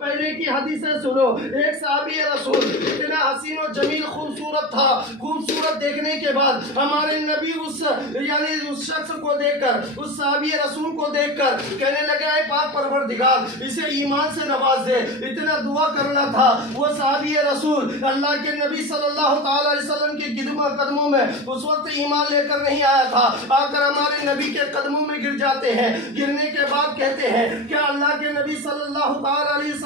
پہلے کی حدیثیں سنو. ایک صحابی رسول اتنا حسین و جمیل خوبصورت تھا. خوبصورت دیکھنے کے بعد ہمارے نبی اس شخص کو دیکھ کر, اس صحابی رسول کو دیکھ کر کہنے لگے اے پاک پروردگار اسے ایمان سے نواز دے. اتنا دعا کرنا تھا. وہ صحابی رسول اللہ کے نبی صلی اللہ تعالی علیہ وسلم کے قدموں میں اس وقت ایمان لے کر نہیں آیا تھا. آ کر ہمارے نبی کے قدموں میں گر جاتے ہیں. گرنے کے بعد کہتے ہیں کیا اللہ کے نبی صلی اللہ تعالی علیہ وسلم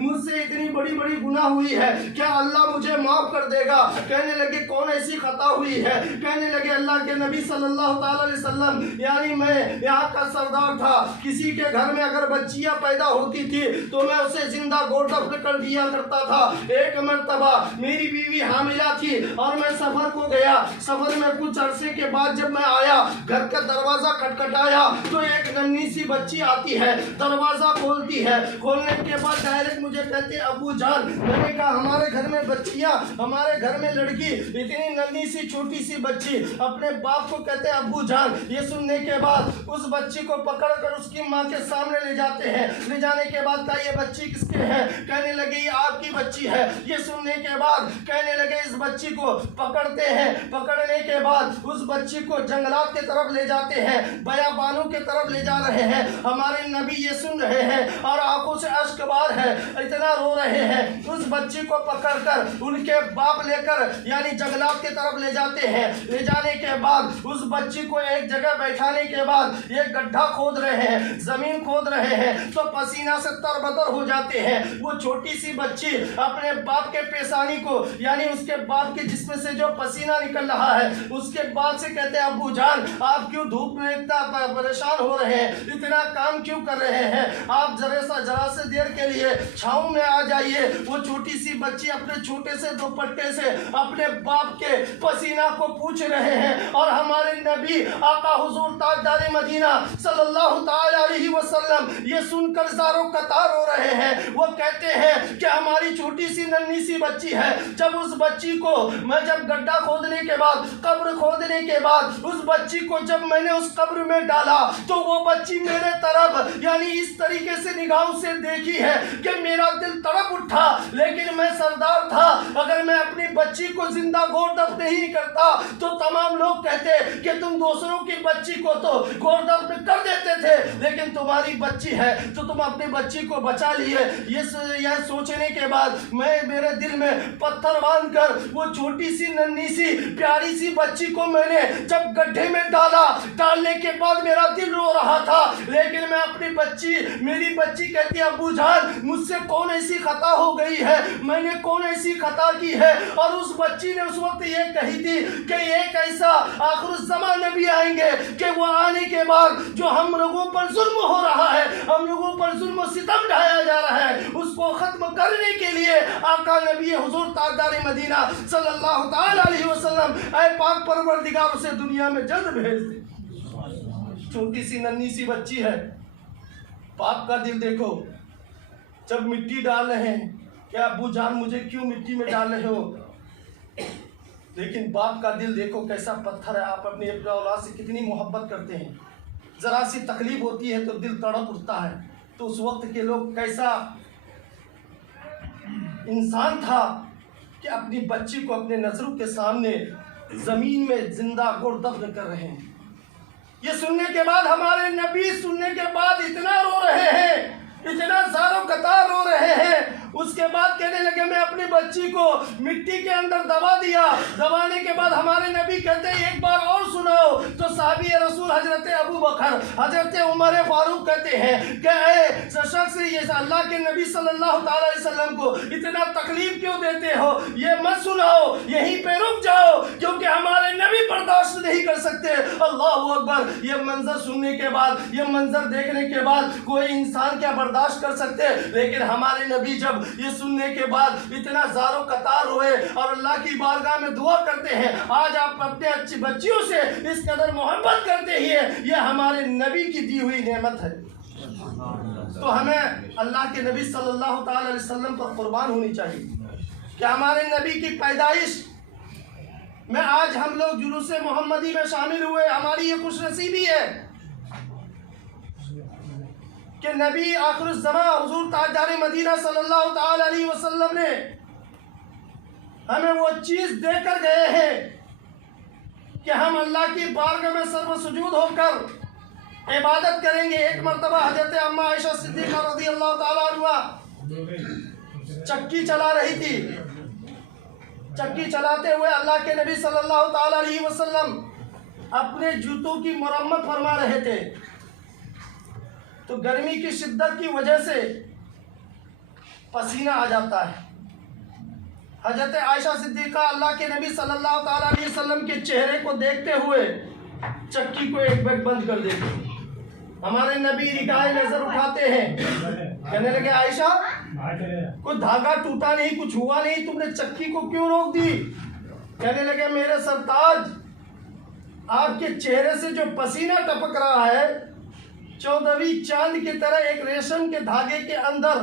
مجھ سے اتنی بڑی بڑی گناہ ہوئی ہے, کیا اللہ مجھے معاف کر دے گا؟ کہنے لگے کون ایسی خطا ہوئی ہے؟ کہنے لگے اللہ کے نبی صلی اللہ تعالی علیہ وسلم یعنی میں یہاں کا سردار تھا. کسی کے گھر میں اگر بچیاں پیدا ہوتی تھی تو میں اسے زندہ گور دفن کر دیا کرتا تھا. ایک مرتبہ میری بیوی حاملہ تھی اور میں سفر کو گیا. سفر میں کچھ عرصے کے بعد جب میں آیا, گھر کا دروازہ کھٹکھٹایا تو ایک ننھی سی بچی آتی ہے. دروازہ کھولتی ہے. کھولنے کے بعد ڈائریکٹ مجھے کہتے ہیں ابو جان. میں نے کہا ہمارے گھر میں بچیاں, ہمارے گھر میں لڑکی, اتنی ننھی سی چھوٹی سی بچی. اپنے باپ کو کہتے ہیں ابو جان. یہ سننے کے بعد اس بچی کو پکڑ کر اس کی ماں کے سامنے لے جاتے ہیں. لے جانے کے بعد کہا یہ بچی کس کے ہے؟ کہنے لگے یہ آپ کی بچی ہے. یہ سننے کے بعد کہنے لگے اس بچی کو پکڑتے ہیں. پکڑنے کے بعد اس بچی کو جنگلات کے طرف لے جاتے ہیں, بیابانوں کے طرف لے جا رہے ہیں. ہمارے نبی یہ سن رہے ہیں اور آنکھوں سے اشک بار ہے, اتنا رو رہے ہیں. اس بچی کو پکڑ کر ان کے باپ لے کر یعنی جنگلات کی طرف لے جاتے ہیں. لے جانے کے بعد اس بچی کو ایک جگہ بیٹھانے کے بعد ایک گڈھا کھود رہے ہیں, زمین کھود رہے ہیں تو پسینہ سے تربتر ہو جاتے ہیں. وہ چھوٹی سی بچی اپنے باپ کے پیشانی کو یعنی اس کے باپ کے جسم سے جو پسینہ نکل رہا ہے اس کے بعد سے کہتے ہیں ابو جان آپ کیوں دھوپ میں اتنا پریشان ہو رہے ہیں, اتنا کام کیوں کر رہے ہیں, آپ ذرا سے دیر کے لیے چھاؤں میں آ جائیے. وہ چھوٹی سی بچی اپنے چھوٹے سے دوپٹے سے اپنے باپ کے پسینہ کو پوچھ رہے ہیں. اور ہمارے نبی آقا حضور تاجدار مدینہ صلی اللہ تعالی علیہ وسلم یہ سن کر زاروں قطار ہو رہے ہیں. وہ کہتے ہیں کہ ہماری چھوٹی سی ننھی سی بچی ہے. جب اس بچی کو میں جب گڈھا کھودنے کے بعد قبر کھودنے کے بعد اس بچی کو جب میں نے اس قبر میں ڈالا تو وہ بچی میرے طرف یعنی اس طریقے سے نگاہوں سے دیکھی ہے کہ میرا دل تڑپ اٹھا. لیکن میں سردار تھا, اگر میں اپنی بچی کو زندہ گور دفن نہیں کرتا تو تمام لوگ کہتے کہ تم دوسروں کی بچی کو تو گور دفن کر دیتے تھے, لیکن تمہاری بچی ہے تو تم اپنی بچی کو بچا لیے. یہ سوچنے کے بعد میرے دل میں پتھر باندھ کر وہ چھوٹی سی ننھی سی پیاری سی بچی کو میں نے جب گڈھے میں ڈالا. ڈالنے کے بعد میرا دل رو رہا تھا, لیکن میں اپنی میری بچی کہتی ابو جان مجھ سے کون ایسی خطا ہو گئی ہے, میں نے کون ایسی خطا کی ہے. اور اس بچی نے اس وقت یہ کہی تھی کہ ایک ایسا آخر الزمان نبی آئیں گے کہ وہ آنے کے بعد جو ہم لوگوں پر ظلم ہو رہا ہے, ہم لوگوں پر ظلم و ستم ڈھایا جا رہا ہے, اس کو ختم کرنے کے لیے آقا نبی حضور تاجدار مدینہ صلی اللہ تعالی علیہ وسلم اے پاک پروردگار اسے دنیا میں جلد بھیج دے. چھوٹی سی ننھی سی بچی ہے. باپ کا دل دیکھو, جب مٹی ڈال رہے ہیں کہ ابو جان مجھے کیوں مٹی میں ڈال رہے ہو, لیکن باپ کا دل دیکھو کیسا پتھر ہے. آپ اپنی اولاد سے کتنی محبت کرتے ہیں, ذرا سی تکلیف ہوتی ہے تو دل تڑپ اٹھتا ہے. تو اس وقت کے لوگ کیسا انسان تھا کہ اپنی بچی کو اپنے نظروں کے سامنے زمین میں زندہ گور دفن کر رہے ہیں. یہ سننے کے بعد ہمارے نبی سننے کے بعد اتنا رو رہے ہیں, اتنا زاروں قطار رو رہے ہیں. اس کے بعد کہنے لگے میں اپنی بچی کو مٹی کے اندر دبا دیا. دبانے کے بعد ہمارے نبی کہتے ہیں ایک بار اور سناؤ. تو صحابی رسول حضرت ابو بکر حضرت عمر فاروق کہتے ہیں کہ اے شخص یہ اللہ کے نبی صلی اللہ تعالی علیہ وسلم کو اتنا تکلیف کیوں دیتے ہو, یہ مت سناؤ, یہیں پہ رک جاؤ کیونکہ ہمارے نبی برداشت نہیں کر سکتے. اللہ اکبر. یہ منظر سننے کے بعد, یہ منظر دیکھنے کے بعد کوئی انسان کیا برداشت کر سکتے, لیکن ہمارے نبی جب یہ سننے کے بعد اتنا زاروں قطار ہوئے اور اللہ کی بارگاہ میں دعا کرتے ہیں. آج آپ اپنے اچھی بچیوں سے اس قدر محبت کرتے ہی ہیں, یہ ہمارے نبی کی دی ہوئی نعمت ہے. تو ہمیں اللہ کے نبی صلی اللہ تعالی علیہ وسلم پر قربان ہونی چاہیے کہ ہمارے نبی کی پیدائش میں آج ہم لوگ جلوس محمدی میں شامل ہوئے. ہماری یہ خوش نصیبی ہے. کہ نبی آخر الزمان حضور تاجدار مدینہ صلی اللہ تعالی علیہ وسلم نے ہمیں وہ چیز دے کر گئے ہیں کہ ہم اللہ کی بارگاہ میں سر و سجود ہو کر عبادت کریں گے۔ ایک مرتبہ حضرت اما عائشہ صدیقہ رضی اللہ تعالیٰ عنہ چکی چلا رہی تھی۔ چکی چلاتے ہوئے اللہ کے نبی صلی اللہ تعالیٰ علیہ وسلم اپنے جوتوں کی مرمت فرما رہے تھے، تو گرمی کی شدت کی وجہ سے پسینہ آ جاتا ہے۔ حضرت عائشہ صدیقہ اللہ کے نبی صلی اللہ تعالیٰ علیہ وسلم کے چہرے کو دیکھتے ہوئے چکی کو ایک بیگ بند کر دیتے۔ ہمارے نبی نگاہ نظر اٹھاتے ہیں، کہنے لگے عائشہ کوئی دھاگا ٹوٹا نہیں، کچھ ہوا نہیں، تم نے چکی کو کیوں روک دی؟ کہنے لگے میرے سرتاج، آپ کے چہرے سے جو پسینہ ٹپک رہا ہے 14ویں چاند کی طرح ایک ریشم کے دھاگے کے اندر